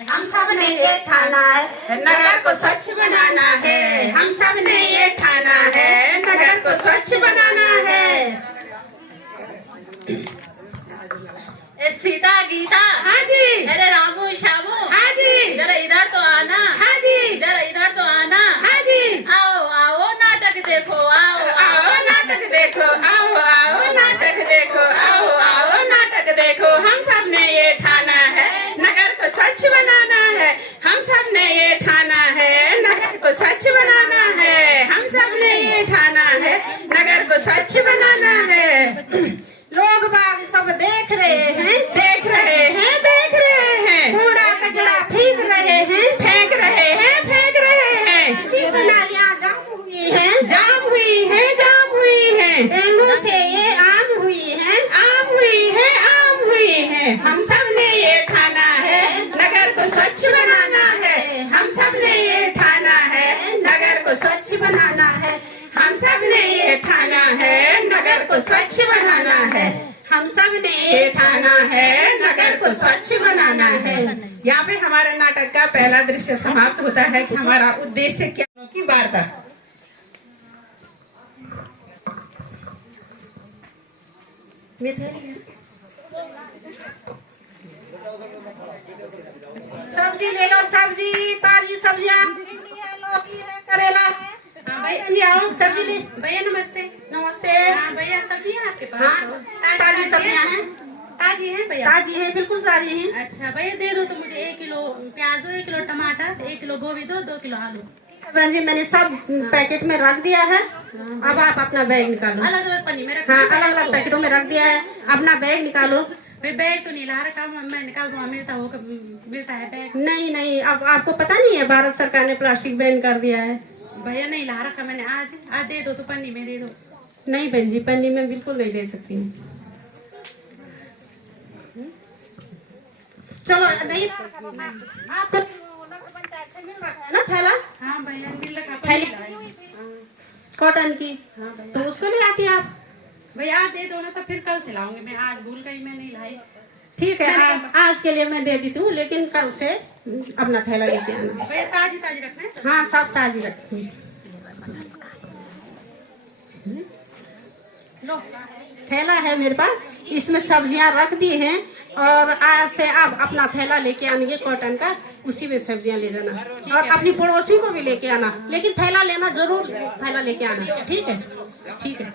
हम सब ने ये ठाना है नगर को स्वच्छ बनाना है। हम सब ने ये ठाना है नगर को स्वच्छ बनाना है। सीता गीता, हाँ जी। अरे रामू श्यामू, हाँ जी। जरा इधर तो आना, हाँ जी। जरा इधर तो आना, हाँ जी। आओ आओ नाटक देखो, आओ आओ नाटक देखो, आओ आओ नाटक देखो, आओ आओ नाटक देखो। हम सब ने ये ठाना है नगर को स्वच्छ बनाना है। हम सब ने ये ठाना है नगर को स्वच्छ बनाना है। हम सब ने ये ठाना है नगर को स्वच्छ बनाना है। लोग बाग सब देख रहे हैं, देख रहे हैं, देख रहे हैं। कूड़ा कचरा फेंक रहे हैं, फेंक रहे हैं, फेंक रहे हैं। किसी से नालियाँ जाम हुई हैं, जाम हुई हैं, जाम हुई हैं। डेंगू से ये आम हुई है, आम हुई है, आम हुई है। हम सब ने ये ठाना है नगर को स्वच्छ बनाना है। हम सब ने ये ठाना है नगर को स्वच्छ बनाना है। हम सब ने ये ठाना है नगर को स्वच्छ बनाना है। हम सब ने ये ठाना है नगर को स्वच्छ बनाना है। यहाँ पे हमारे नाटक का पहला दृश्य समाप्त होता है कि हमारा उद्देश्य क्या की वार्ता। सब्जी ले लो, सब्जी ताजी सब्जियाँ, लौकी है, करेला है। हाँ भाई जी आओ सब्जी ले। भैया नमस्ते। नमस्ते। हाँ भैया सब्जी है आपके पास? हाँ ताजी सब्जियाँ हैं। ताजी है भैया? ताजी है, बिल्कुल ताजी है। अच्छा भैया दे दो तो मुझे 1 किलो प्याज दो, 1 किलो टमाटर, 1 किलो गोभी दो, 2 किलो आलू। बहन जी मैंने सब पैकेट में रख दिया है। अब आप अपना बैग निकालो। अलग अलग पन्नी में रखना? हाँ अलग अलग पैकेटों में रख दिया है। अपना बैग निकालो। भाई बैग तो नहीं ला रखा, मैंने कहा वहाँ मिलता है बैग। नहीं नहीं, अब आपको पता नहीं है भारत सरकार ने प्लास्टिक बैन कर दिया है। भैया नहीं ला रखा मैंने, आज दे दो तो पन्नी में दे दो। नहीं बहन जी पन्नी में बिल्कुल नहीं दे सकती हूँ। चलो नहीं आपको पंचायत से मिल रखा है ना थैला? हाँ भैया मिल रखा थैली पन्नी कॉटन की। हाँ भैया। तो उसको ले आती आप। भैया आज दे दो ना तो फिर कल से लाऊंगी मैं, आज भूल गई मैं नहीं लाई। ठीक है आज के लिए मैं दे देती हूँ, लेकिन कल से अपना थैला लेके आना। भैया ताजी ताजी रखना है? हाँ सब ताजी रखी। लो थैला है मेरे पास, इसमें सब्जियां रख दी हैं और आज से आप अपना थैला लेके आएंगे कॉटन का, उसी में सब्जियां ले जाना और अपनी पड़ोसी को भी लेके आना। लेकिन थैला लेना जरूर, थैला लेके आना। ठीक है ठीक है,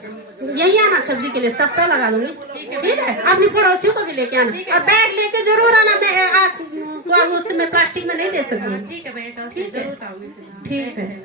यही आना सब्जी के लिए, सस्ता लगा दूंगी। ठीक है अपनी पड़ोसियों को भी लेके आना और बैग लेके जरूर आना। मैं आज उसमें प्लास्टिक में नहीं दे सकूँ। ठीक है भैया कल से जरूर आऊंगी। ठीक है।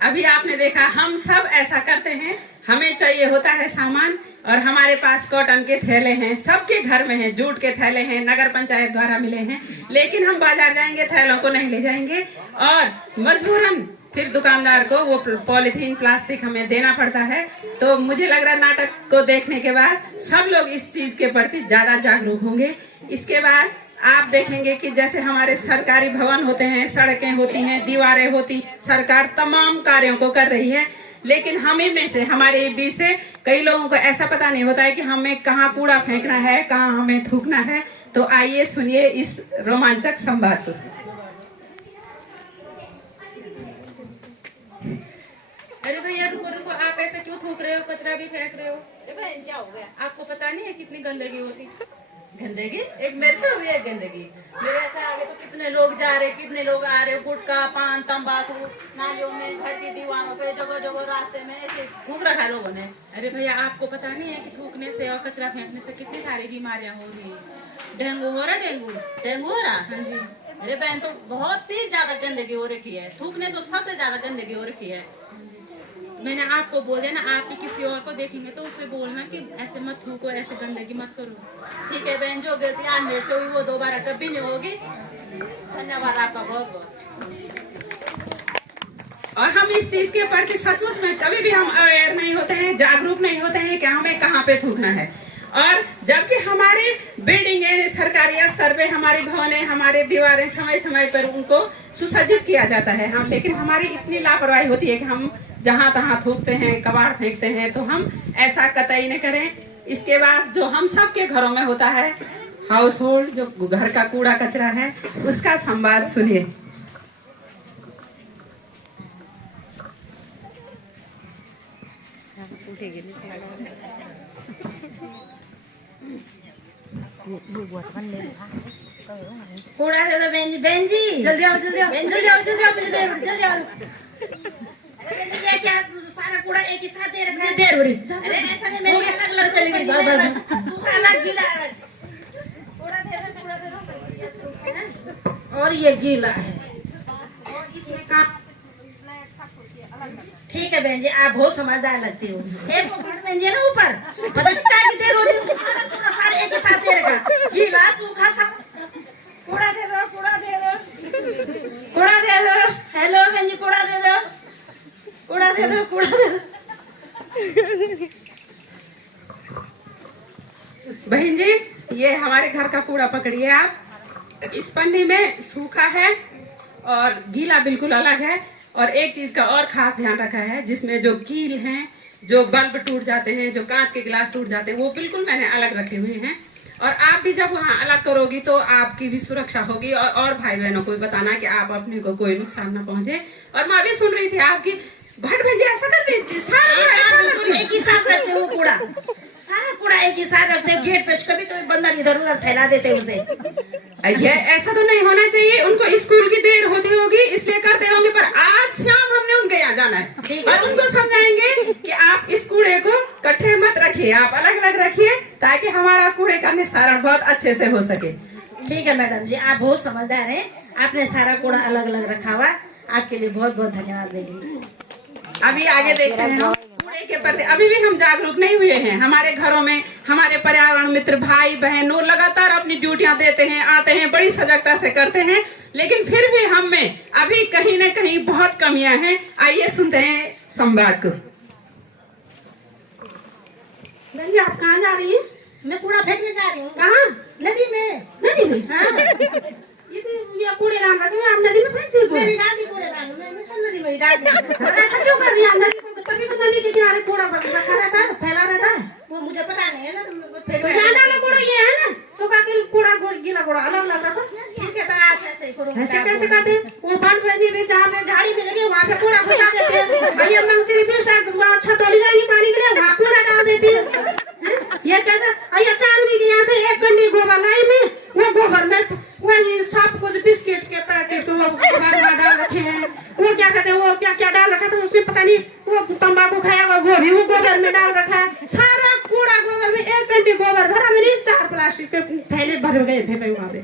अभी आपने देखा हम सब ऐसा करते हैं। हमें चाहिए होता है सामान और हमारे पास कॉटन के थैले हैं, सबके घर में हैं, जूट के थैले हैं, नगर पंचायत द्वारा मिले हैं। लेकिन हम बाजार जाएंगे थैलों को नहीं ले जाएंगे और मजबूरन फिर दुकानदार को वो पॉलीथीन प्लास्टिक हमें देना पड़ता है। तो मुझे लग रहा है नाटक को देखने के बाद सब लोग इस चीज के प्रति ज्यादा जागरूक होंगे। इसके बाद आप देखेंगे कि जैसे हमारे सरकारी भवन होते हैं, सड़कें होती हैं, दीवारें होती, सरकार तमाम कार्यों को कर रही है। लेकिन हमें में से, हमारे बीच से कई लोगों को ऐसा पता नहीं होता है कि हमें कहाँ कूड़ा फेंकना है, कहाँ हमें थूकना है। तो आइए सुनिए इस रोमांचक संवाद को। अरे भैया रुको रुको, आप ऐसे क्यों थूक रहे हो, कचरा भी फेंक रहे हो? बहन क्या हो गया? आपको पता नहीं है कितनी गंदगी होती? गंदगी एक मेरे से हुई है गंदगी। मेरे से आगे तो कितने लोग जा रहे, कितने लोग आ रहे, गुटखा पान तंबाकू नालियों में, घर की दीवारों पे, जगह जगह रास्ते में ऐसे थूक रखा है लोगों ने। अरे भैया आपको पता नहीं है कि थूकने से और कचरा फेंकने से कितनी सारी बीमारियां हो रही है? डेंगू हो रहा, डेंगू डेंगू हो रहा। हाँ जी। अरे बहन तो बहुत ही ज्यादा गंदगी हो रखी है, थूकने तो सबसे ज्यादा गंदगी हो रखी है। मैंने आपको बोल दिया ना, आप भी किसी और को देखेंगे तो उससे बोलना कि ऐसे मत थूको, ऐसे गंदगी मत करो। ठीक है बहन, जो गलती आज मेरे से हुई वो दोबारा कभी नहीं होगी। धन्यवाद आपका बहुत बहुत। और हम इस चीज के प्रति सचमुच में कभी भी हम अवेयर नहीं होते हैं, जागरूक नहीं होते हैं कि हमें कहाँ पे थूकना है। और जबकि हमारी बिल्डिंगें, सरकारी स्तर पे हमारी भवनें, हमारे दीवारें समय समय पर उनको सुसज्जित किया जाता है। हम लेकिन हमारी इतनी लापरवाही होती है कि हम जहाँ तहाँ थूकते हैं, कबाड़ फेंकते हैं। तो हम ऐसा कतई न करें। इसके बाद जो हम सबके घरों में होता है, हाउस होल्ड, जो घर का कूड़ा कचरा है, उसका संवाद सुनिए। कूड़ा दे दो बहन जी, बहन जी जल्दी आओ, जल्दी आओ, जल्दी आओ, जल्दी आओ, जल्दी आओ। अरे बहन जी, ये क्या सारा कूड़ा एक ही साथ दे रखा है? देर हो रही। अरे ऐसा नहीं, मैं अलग अलग चली गई, सूखा अलग गीला अलग। कूड़ा दे दो, कूड़ा दे दो। ये सूखा है और ये गीला है और इसमें का ठीक है बहन जी, आप बहुत समझदार लगती हो। एक बहन जी ना ऊपर पता नहीं क्या की देर होती है, सारे एक ही साथ दे रखा, गीला सूखा सब। कूड़ा दे दो, कूड़ा दे दो, कूड़ा दे दो। हेलो बहन जी, कूड़ा दे दो, कूड़ा दे दो, कूड़ा दे दो। बहन जी, ये हमारे घर का कूड़ा पकड़िए आप। इस पन्नी में सूखा है और गीला बिल्कुल अलग है। और एक चीज का और खास ध्यान रखा है, जिसमें जो कील हैं, जो बल्ब टूट जाते हैं, जो कांच के गिलास टूट जाते हैं, वो बिल्कुल मैंने अलग रखे हुए हैं। और आप भी जब वहाँ अलग करोगी तो आपकी भी सुरक्षा होगी। और भाई बहनों को भी बताना कि आप अपने को कोई नुकसान न पहुंचे। और मैं भी सुन रही थी आपकी भट बहन जी ऐसा कर देती, सारा कूड़ा ऐसा एक ही साथ रखते हो, कूड़ा सारा कूड़ा एक ही साथ रखते हो, गेट पे कभी कभी बंदर इधर उधर फैला देते हैं उसे। ये ऐसा तो नहीं होना चाहिए। उनको स्कूल की देर होती होगी इसलिए करते होंगे, पर आज शाम हमने उनके यहाँ जाना है और उनको समझाएंगे कि आप इस कूड़े को इकट्ठे मत रखिए, आप अलग अलग रखिए, ताकि हमारा कूड़े का निस्तारण बहुत अच्छे से हो सके। ठीक है मैडम जी, आप बहुत समझदार हैं, आपने सारा कूड़ा अलग अलग रखा हुआ, आपके लिए बहुत बहुत धन्यवाद देंगे। अभी आगे देखते हैं हम कूड़े के प्रति अभी भी हम जागरूक नहीं हुए हैं। हमारे घरों में हमारे पर्यावरण मित्र भाई बहन वो लगातार अपनी ड्यूटियां देते हैं, आते हैं, बड़ी सजगता से करते हैं, लेकिन फिर भी हम में अभी कहीं न कहीं बहुत कमियां हैं। आइए सुनते हैं संवाद को। बहन जी, आप कहाँ जा रही हैं? मैं कूड़ा फेंकने जा रही हूँ। कहाँ? नदी में। नदी में? हाँ। ये कूड़ेदान रखे हैं, आप नदी में फेंकती हो? मेरी दादी कूड़ेदान में, मैं सब नदी में ही डालती हूँ। ऐसा क्यों कर रही है आप? नदी को तभी तो नदी के किनारे कूड़ा रखा रहता है, फैला रहता है। वो मुझे पता नहीं है ना, तो यहाँ डालो कूड़ा, ये है ना सूखा कूड़ा, गीला कूड़ा अलग अलग रखो। ठीक है, तो ऐसे ही करो। ऐसे कैसे करते हैं? वो बंद नदी में जहाँ पे झाड़ी में लगे वहाँ पे कूड़ा घुसा देते हैं। ये मंगसिरी छत वाली जाएगी पानी के लिए, वहाँ कूड़ा डाल देती है। ये कैसे? ये चांदनी के यहाँ से 1 गंडी गोबर लाई में, वो गोबर में वही सब कुछ बिस्किट के पैकेट वो डाल रखे हैं। वो क्या कहते हैं, वो क्या क्या डाल रखा था उसमें पता नहीं, वो तंबाकू खाया हुआ वो भी वो गोबर में डाल रखा है। सारा कूड़ा गोबर में 1 गंडी गोबर भरा में नहीं, 4 प्लास्टिक के थैले भर गए थे वहाँ पे।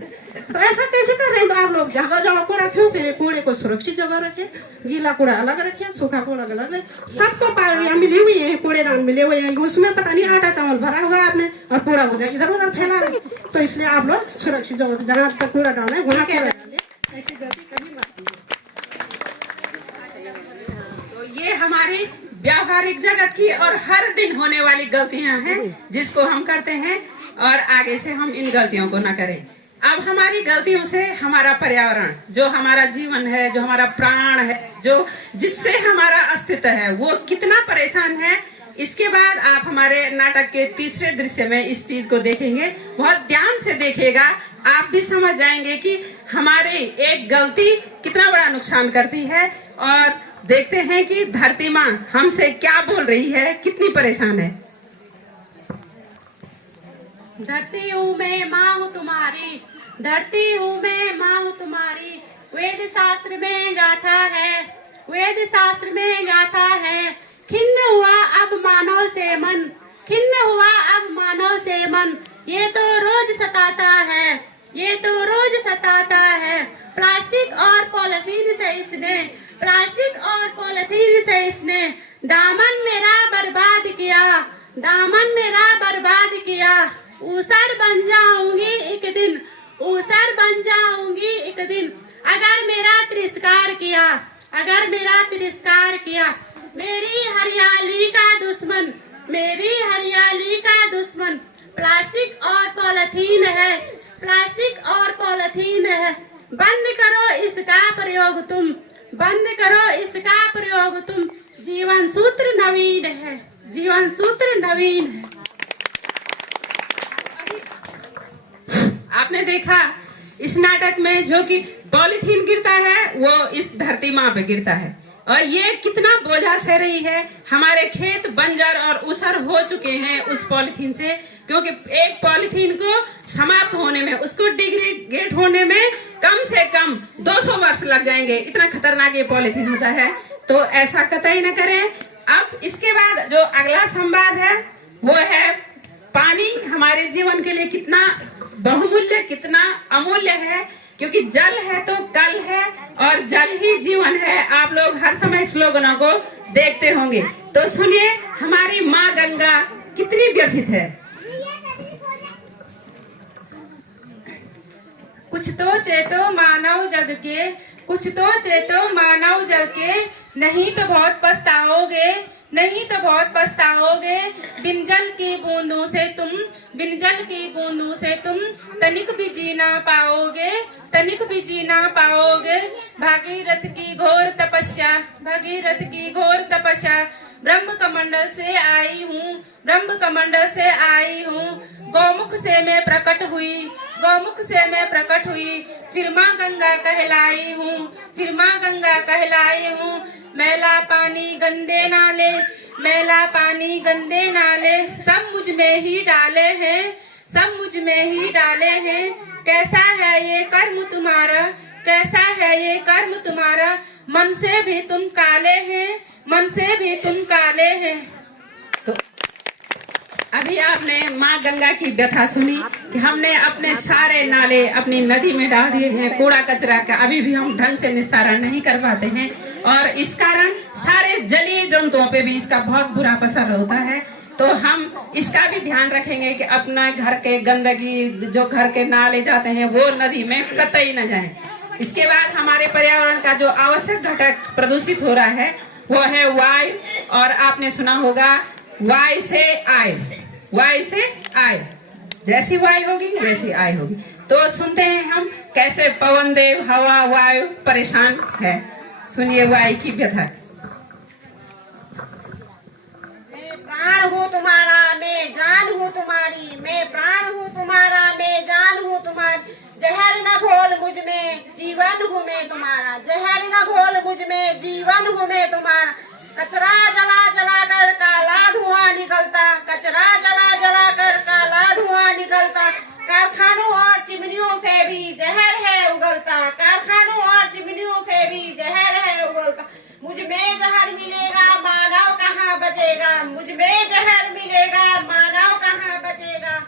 तो ऐसा कैसे कर रहे हैं? तो आप लोग जगह जगह कूड़ा क्यों फिर? कूड़े को सुरक्षित जगह रखे, गीला कूड़ा अलग रखे, सूखा कूड़ा अलग रखे। सबको पारियां मिली हुई है, कूड़ेदान मिले हुए हैं, उसमें पता नहीं आटा चावल भरा हुआ आपने और कूड़ा उधर इधर उधर फैला रहे। तो इसलिए आप लोग सुरक्षित जगह जहाँ तक कूड़ा डालना है वहाँ कूड़ा डालें, ऐसी गलती कभी मत कीजिए। तो ये हमारी व्यावहारिक जगत की और हर दिन होने वाली गलतियां हैं जिसको हम करते हैं, और आगे से हम इन गलतियों को न करें। अब हमारी गलतियों से हमारा पर्यावरण, जो हमारा जीवन है, जो हमारा प्राण है, जो जिससे हमारा अस्तित्व है, वो कितना परेशान है। इसके बाद आप हमारे नाटक के तीसरे दृश्य में इस चीज को देखेंगे। बहुत ध्यान से देखिएगा, आप भी समझ जाएंगे कि हमारी एक गलती कितना बड़ा नुकसान करती है। और देखते हैं कि धरती माँ हमसे क्या बोल रही है, कितनी परेशान है। धरती हूँ मैं माँ हूँ तुम्हारी, धरती हूँ मैं माँ हूँ तुम्हारी। वेद शास्त्र में गाथा है, वेद शास्त्र में गाथा है। खिन्न हुआ अब मानव से मन, खिन्न हुआ अब मानव से मन। ये तो रोज सताता है, ये तो रोज सताता है। प्लास्टिक और पॉलिथीन से इसने, प्लास्टिक और पॉलिथीन से इसने दामन मेरा बर्बाद किया, दामन मेरा बर्बाद किया। ऊसर बन जाऊंगी एक दिन, ऊसर बन जाऊंगी एक दिन। अगर मेरा तिरस्कार किया, अगर मेरा तिरस्कार किया। मेरी हरियाली का दुश्मन, मेरी हरियाली का दुश्मन प्लास्टिक और पॉलिथीन है, प्लास्टिक और पॉलिथीन है। बंद करो इसका प्रयोग तुम, बंद करो इसका प्रयोग तुम। जीवन सूत्र नवीन है, जीवन सूत्र नवीन है। आपने देखा इस नाटक में जो कि पॉलिथीन गिरता है वो इस धरती माँ पे गिरता है और ये कितना बोझा सह रही है। हमारे खेत बंजर और उसर हो चुके हैं उस पॉलिथीन से, क्योंकि एक पॉलिथीन को समाप्त होने में, उसको डिग्रेड होने में कम से कम 200 वर्ष लग जाएंगे। इतना खतरनाक ये पॉलिथीन होता है, तो ऐसा कतई न करें। अब इसके बाद जो अगला संवाद है वो है पानी हमारे जीवन के लिए कितना बहुमूल्य, कितना अमूल्य है, क्योंकि जल है तो कल है और जल ही जीवन है। आप लोग हर समय स्लोगनों को देखते होंगे, तो सुनिए हमारी माँ गंगा कितनी व्यथित है। कुछ तो चेतो मानव जग के, कुछ तो चेतो मानव जग के, नहीं तो बहुत पछताओगे, नहीं तो बहुत पछताओगे। बिन जल की बूंदों से तुम, बिन जल की बूंदों से तुम तनिक भी जीना पाओगे, तनिक भी जीना पाओगे। भागीरथ की घोर तपस्या, भागीरथ की घोर तपस्या, ब्रह्म कमंडल से आई हूँ, ब्रह्म कमंडल से आई हूँ। गौमुख से मैं प्रकट हुई, गौमुख से मैं प्रकट हुई, फिर माँ गंगा कहलाई हूँ, फिर माँ गंगा कहलाई हूँ। मैला पानी गंदे नाले, मैला पानी गंदे नाले, सब मुझ में ही डाले हैं, सब मुझ में ही डाले हैं। कैसा है ये कर्म तुम्हारा, कैसा है ये कर्म तुम्हारा, मन से भी तुम काले हैं, मन से भी तुम काले हैं। तो अभी आपने माँ गंगा की व्यथा सुनी कि हमने अपने सारे नाले अपनी नदी में डाल दिए हैं, कूड़ा कचरा का अभी भी हम ढंग से निस्तारण नहीं कर पाते हैं और इस कारण सारे जलीय जंतुओं पे भी इसका बहुत बुरा असर होता है। तो हम इसका भी ध्यान रखेंगे कि अपना घर के गंदगी जो घर के नाले जाते हैं वो नदी में कतई न जाए। इसके बाद हमारे पर्यावरण का जो आवश्यक घटक प्रदूषित हो रहा है वो है वायु, और आपने सुना होगा वायु से आय, वायु से आय, जैसी वायु होगी वैसी आय होगी। तो सुनते हैं हम कैसे पवन देव, हवा, वायु परेशान है। सुनिए वायु की व्यथा। मैं प्राण हूँ तुम्हारा, मैं जान हूँ तुम्हारी, मैं प्राण हूँ तुम्हारा, मैं जान हूँ तुम्हारी। जहर न घोल मुझ में, जीवन हूँ मैं तुम्हारा, जहर न घोल मुझ में, जीवन हूँ मैं तुम्हारा। कचरा जला जला कर काला धुआं निकलता, कचरा जला जला कर काला धुआं निकलता। कारखानों और चिमनियों से भी जहर है उगलता, कारखानों और चिमनियों से भी जहर है उगलता। मुझ में जहर मिलेगा मानव कहाँ बचेगा, मुझ में जहर मिलेगा मानव कहाँ बचेगा।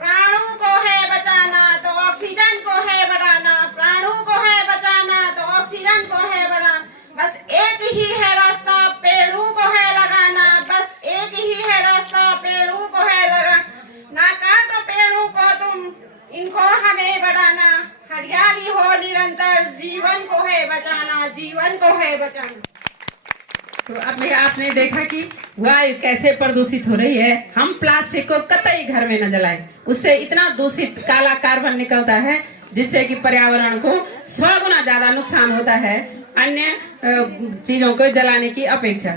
प्राणों को है बचाना तो ऑक्सीजन को है बढ़ाना, प्राणों को है बचाना तो ऑक्सीजन को है बढ़ाना। बस एक ही है रास्ता, पेड़ों को है लगाना, बस एक ही है रास्ता, पेड़ों को है लगाना। ना काटो पेड़ों को तुम, इनको हमें बढ़ाना। हरियाली हो निरंतर, जीवन को है बचाना, जीवन को है बचाना। तो अब आपने देखा कि वायु कैसे प्रदूषित हो रही है। हम प्लास्टिक को कतई घर में न जलाएं, उससे इतना दूषित काला कार्बन निकलता है जिससे कि पर्यावरण को 100 गुना ज्यादा नुकसान होता है अन्य चीजों को जलाने की अपेक्षा।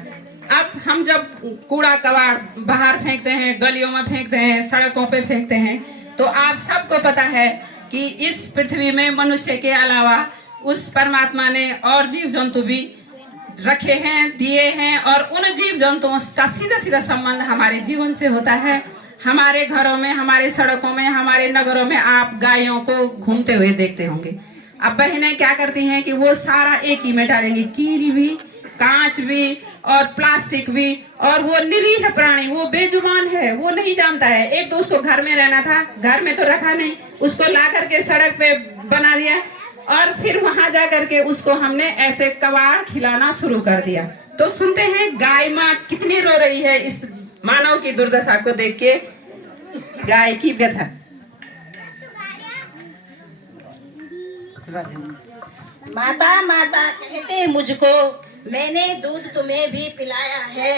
अब हम जब कूड़ा कबाड़ बाहर फेंकते हैं, गलियों में फेंकते हैं, सड़कों पे फेंकते हैं, तो आप सबको पता है कि इस पृथ्वी में मनुष्य के अलावा उस परमात्मा ने और जीव जंतु भी रखे हैं, दिए हैं, और उन जीव जंतुओं का सीधा सीधा संबंध हमारे जीवन से होता है। हमारे घरों में, हमारे सड़कों में, हमारे नगरों में आप गायों को घूमते हुए देखते होंगे। अब बहनें क्या करती हैं कि वो सारा एक ही में डालेंगी, कील भी, कांच भी और प्लास्टिक भी। और वो निरीह प्राणी, वो बेजुबान है, वो नहीं जानता है। एक तो उसको घर में रहना था, घर में तो रखा नहीं, उसको ला करके सड़क पे बना दिया और फिर वहां जा करके उसको हमने ऐसे कबाड़ खिलाना शुरू कर दिया। तो सुनते हैं गाय माँ कितनी रो रही है इस मानव की दुर्दशा को देख के। गाय की व्यथा। माता माता कहते मुझको, मैंने दूध तुम्हें भी पिलाया है।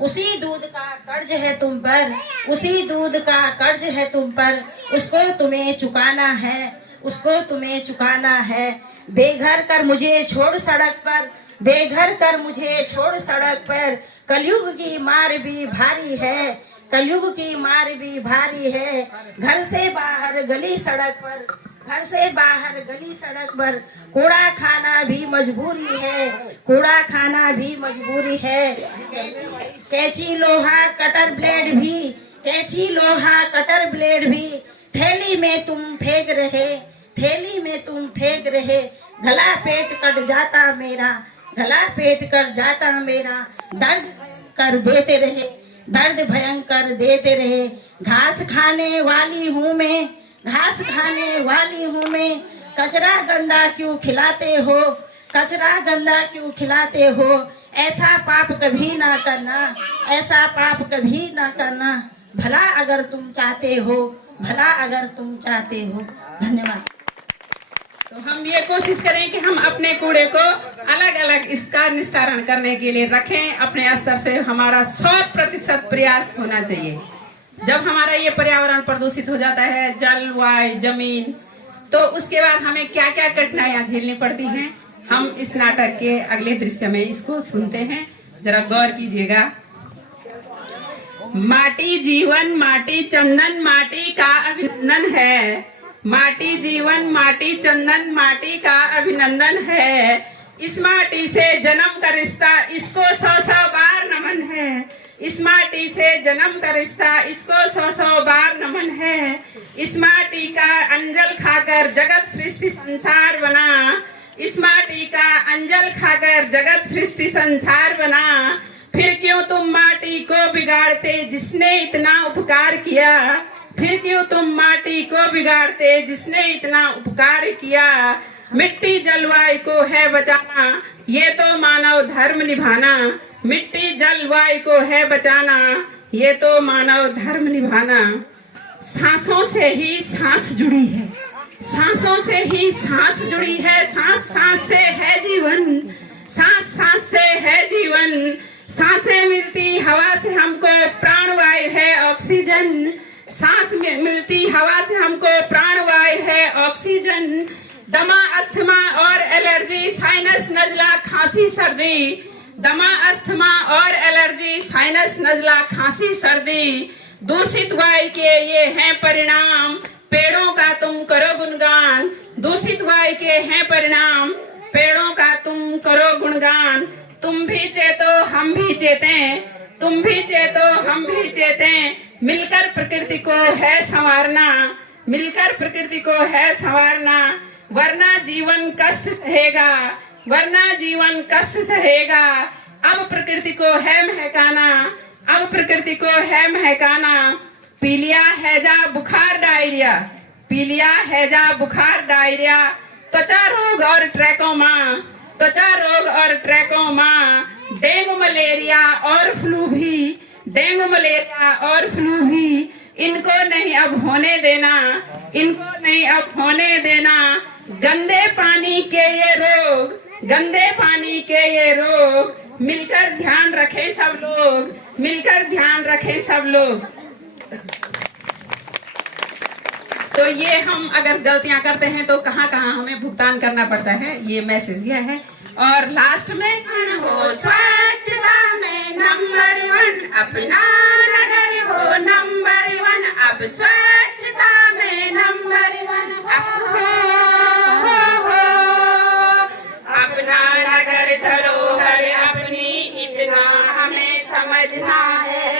उसी दूध का कर्ज है तुम पर, उसी दूध का कर्ज है तुम पर, उसको तुम्हें चुकाना है, उसको तुम्हें चुकाना है। बेघर कर मुझे छोड़ सड़क पर, बेघर कर मुझे छोड़ सड़क पर, कलयुग की मार भी भारी है, कलयुग की मार भी भारी है। घर से बाहर गली सड़क पर, घर से बाहर गली सड़क पर कूड़ा खाना भी मजबूरी है, कूड़ा खाना भी मजबूरी है। कैंची लोहा कटर ब्लेड भी, कैंची लोहा कटर ब्लेड भी थैली में तुम फेंक रहे, थैली में तुम फेंक रहे। गला पेट कट जाता मेरा, गला पेट कट जाता मेरा। दर्द कर देते रहे, दर्द भयंकर देते रहे। घास खाने वाली हूँ मैं, घास खाने वाली हूँ मैं। कचरा गंदा क्यों खिलाते हो, कचरा गंदा क्यों खिलाते हो। ऐसा पाप कभी ना करना, ऐसा पाप कभी ना करना। भला अगर तुम चाहते हो, भला अगर तुम चाहते हो। धन्यवाद। तो हम ये कोशिश करें कि हम अपने कूड़े को अलग अलग इसका निस्तारण करने के लिए रखें। अपने स्तर से हमारा 100% प्रयास होना चाहिए। जब हमारा ये पर्यावरण प्रदूषित हो जाता है, जल, वायु, जमीन, तो उसके बाद हमें क्या क्या कठिनाइयां झेलनी पड़ती हैं, हम इस नाटक के अगले दृश्य में इसको सुनते हैं। जरा गौर कीजिएगा। माटी जीवन, माटी चंदन, माटी का अभिनंदन है। माटी जीवन, माटी चंदन, माटी का अभिनंदन है। इस माटी से जन्म का रिश्ता, इसको 100 बार नमन है। इस माटी से जन्म का रिश्ता, इसको 100 बार नमन है। इस माटी का अंजल खाकर जगत सृष्टि संसार बना। इस माटी का अंजल खाकर जगत सृष्टि संसार बना। फिर क्यों तुम माटी को बिगाड़ते जिसने इतना उपकार किया। फिर क्यों तुम माटी को बिगाड़ते जिसने इतना उपकार किया। मिट्टी जलवायु को है बचाना, ये तो मानव धर्म निभाना। मिट्टी जलवायु को है बचाना, ये तो मानव धर्म निभाना। सांसों से ही सांस जुड़ी है, सांसों से ही सांस जुड़ी है। सांस सांस से है जीवन, सांस सांस से है जीवन। सांसें मिलती हवा से हमको प्राणवायु है ऑक्सीजन। सांस में मिलती हवा से हमको प्राणवायु है ऑक्सीजन। दमा, अस्थमा और एलर्जी, साइनस, नजला, खांसी, सर्दी। दमा, अस्थमा और एलर्जी, साइनस, नजला, खांसी, सर्दी। दूषित वायु के ये हैं परिणाम, पेड़ों का तुम करो गुणगान। दूषित वायु के हैं परिणाम, पेड़ों का तुम करो गुणगान। तुम भी चेतो हम भी चेतें, तुम भी चेतो हम भी चेतें। मिलकर प्रकृति को है संवारना, मिलकर प्रकृति को है संवारना। वरना जीवन कष्ट सहेगा, वरना जीवन कष्ट सहेगा। अब प्रकृति को है महकाना, अब प्रकृति को है महकाना। पीलिया, हैजा, बुखार, डायरिया, पीलिया, हैजा, बुखार, डायरिया। त्वचा रोग और ट्रैकोमा, त्वचा रोग और ट्रैकोमा। डेंगू, मलेरिया और फ्लू भी, डेंगू, मलेरिया और फ्लू भी। इनको नहीं अब होने देना, इनको नहीं अब होने देना। गंदे पानी के ये रोग, गंदे पानी के ये रोग। मिलकर ध्यान रखें सब लोग, मिलकर ध्यान रखें सब लोग। तो ये हम अगर गलतियां करते हैं तो कहाँ कहाँ हमें भुगतान करना पड़ता है, ये मैसेज यह है। और लास्ट में हो स्वच्छता में नंबर 1, अपना नगर हो नंबर 1। अब स्वच्छता में नंबर 1, अपना नगर धरोहर अपनी, इतना हमें समझना है।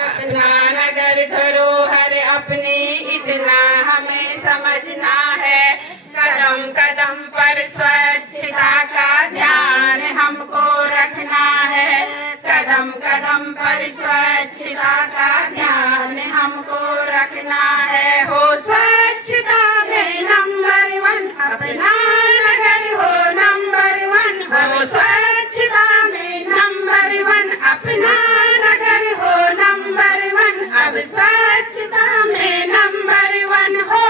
अपना नगर धरोहर अपनी, इतना हमें समझना है। कदम कदम पर स्वच्छता का ध्यान हमको रखना है। कदम कदम पर स्वच्छता का ध्यान हमको रखना है। हो स्वच्छता में नंबर 1, अपना नगर हो नंबर 1। हो स्वच्छता में नंबर 1, अपना नगर हो नंबर 1। अब स्वच्छता में नंबर 1 हो।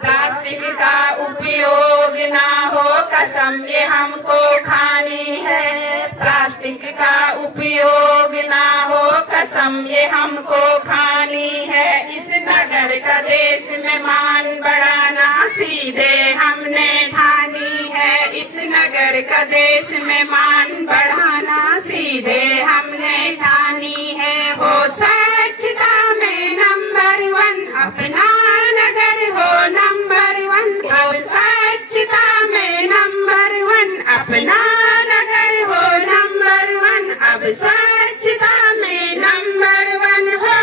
प्लास्टिक का उपयोग ना हो, कसम ये हमको खानी है। प्लास्टिक का उपयोग ना हो, कसम ये हमको खानी है। इस नगर का देश में मान बढ़ाना सीधे हमने ठानी है। इस नगर का देश में मान बढ़ाना सीधे सीधे हमने ठानी है। हो स्वच्छता में नंबर 1 अपना नगर हो नंबर 1। अब स्वच्छता में नंबर 1 अपना नगर हो नंबर 1। अब स्वच्छता में नंबर 1 हो।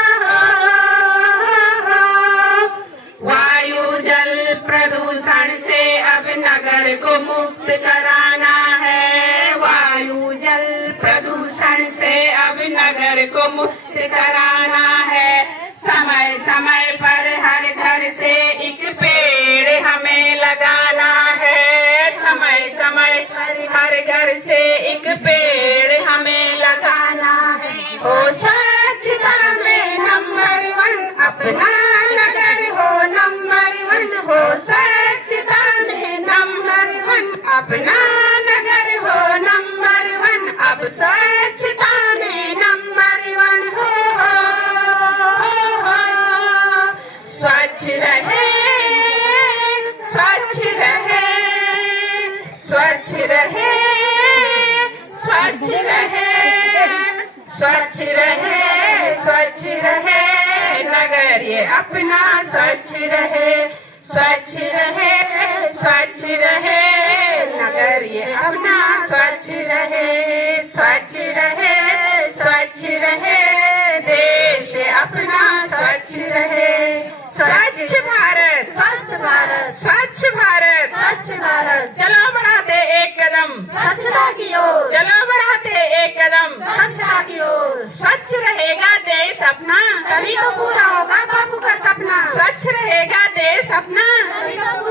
वायु जल प्रदूषण से अब नगर को मुक्त कराना है। वायु जल प्रदूषण से अब नगर को मुक्त कराना है। समय समय पर हर घर से एक पेड़ हमें लगाना है। समय समय पर हर घर से एक पेड़ हमें लगाना है। हो स्वच्छता में नंबर 1 अपना नगर हो नंबर 1। हो स्वच्छता में नंबर 1 अपना नगर हो नंबर 1। अब स्वच्छता में नंबर 1 हो। स्वच्छ रहे स्वच्छ रहे स्वच्छ रहे स्वच्छ रहे स्वच्छ रहे स्वच्छ रहे नगर ये अपना स्वच्छ रहे। स्वच्छ रहे स्वच्छ रहे नगर ये अपना स्वच्छ रहे। स्वच्छ रहे स्वच्छ रहे देश अपना स्वच्छ रहे। स्वच्छ भारत स्वस्थ भारत स्वच्छ भारत स्वच्छ भारत। चलो बढ़ाते एक कदम स्वच्छता की ओर। चलो बढ़ाते एक कदम स्वच्छता की ओर। स्वच्छ रहेगा देश अपना तभी तो पूरा होगा बापू का सपना। स्वच्छ रहेगा देश अपना तभी तो